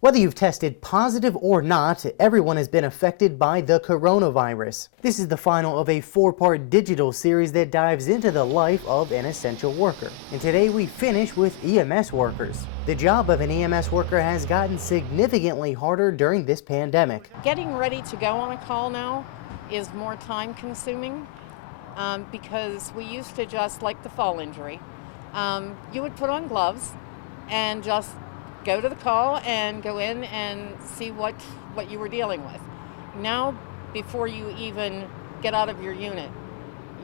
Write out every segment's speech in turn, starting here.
Whether you've tested positive or not, everyone has been affected by the coronavirus. This is the final of a 4-part digital series that dives into the life of an essential worker. And today we finish with EMS workers. The job of an EMS worker has gotten significantly harder during this pandemic. Getting ready to go on a call now is more time consuming because we used to just, like the fall injury, you would put on gloves and just go to the call and go in and see what you were dealing with. Now, before you even get out of your unit,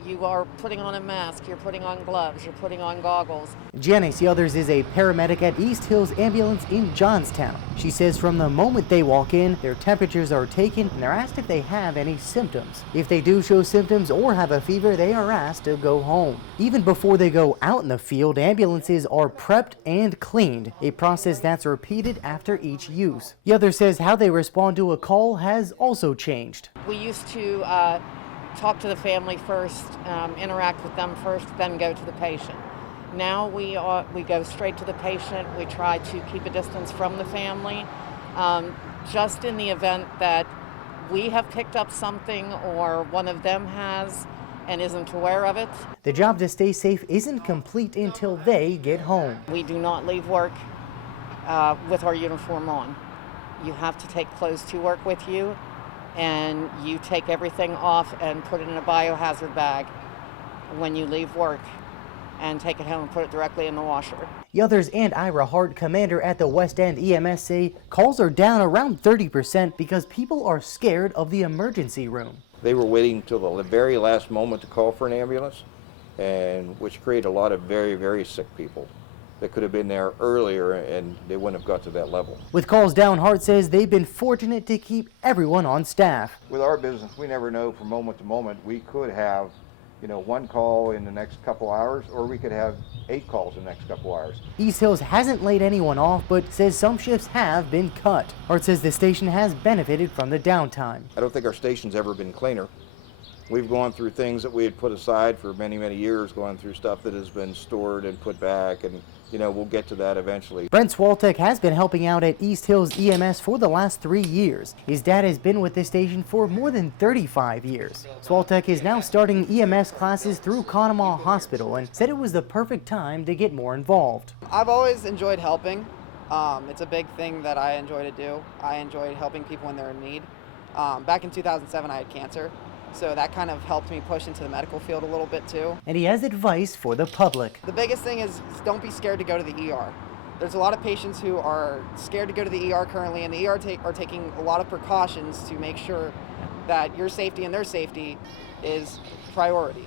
you are putting on a mask, you're putting on gloves, you're putting on goggles. Janice Yothers is a paramedic at East Hills Ambulance in Johnstown. She says from the moment they walk in, their temperatures are taken and they're asked if they have any symptoms. If they do show symptoms or have a fever, they are asked to go home. Even before they go out in the field, ambulances are prepped and cleaned, a process that's repeated after each use. Yothers says how they respond to a call has also changed. We used to talk to the family first, interact with them first, then go to the patient. Now we go straight to the patient. We try to keep a distance from the family, just in the event that we have picked up something or one of them has and isn't aware of it. The job to stay safe isn't complete until they get home. We do not leave work with our uniform on. You have to take clothes to work with you, and you take everything off and put it in a biohazard bag when you leave work and take it home and put it directly in the washer. Yothers and Ira Hart, commander at the West End EMS, say calls are down around 30% because people are scared of the emergency room. They were waiting until the very last moment to call for an ambulance, and which created a lot of very, very sick people that could have been there earlier and they wouldn't have got to that level. With calls down, Hart says they've been fortunate to keep everyone on staff. With our business, we never know from moment to moment. We could have, one call in the next couple hours, or we could have 8 calls in the next couple hours. East Hills hasn't laid anyone off, but says some shifts have been cut. Hart says the station has benefited from the downtime. I don't think our station's ever been cleaner. We've gone through things that we had put aside for many, many years, going through stuff that has been stored and put back, and we'll get to that eventually. Brent Swaltek has been helping out at East Hills EMS for the last 3 years. His dad has been with the station for more than 35 years. Swaltek is now starting EMS classes through Conemaugh Hospital and said it was the perfect time to get more involved. I've always enjoyed helping. It's a big thing that I enjoy to do. I enjoyed helping people when they're in need. Back in 2007, I had cancer. So that kind of helped me push into the medical field a little bit too. And he has advice for the public. The biggest thing is don't be scared to go to the ER. There's a lot of patients who are scared to go to the ER currently, and the ER are taking a lot of precautions to make sure that your safety and their safety is priority.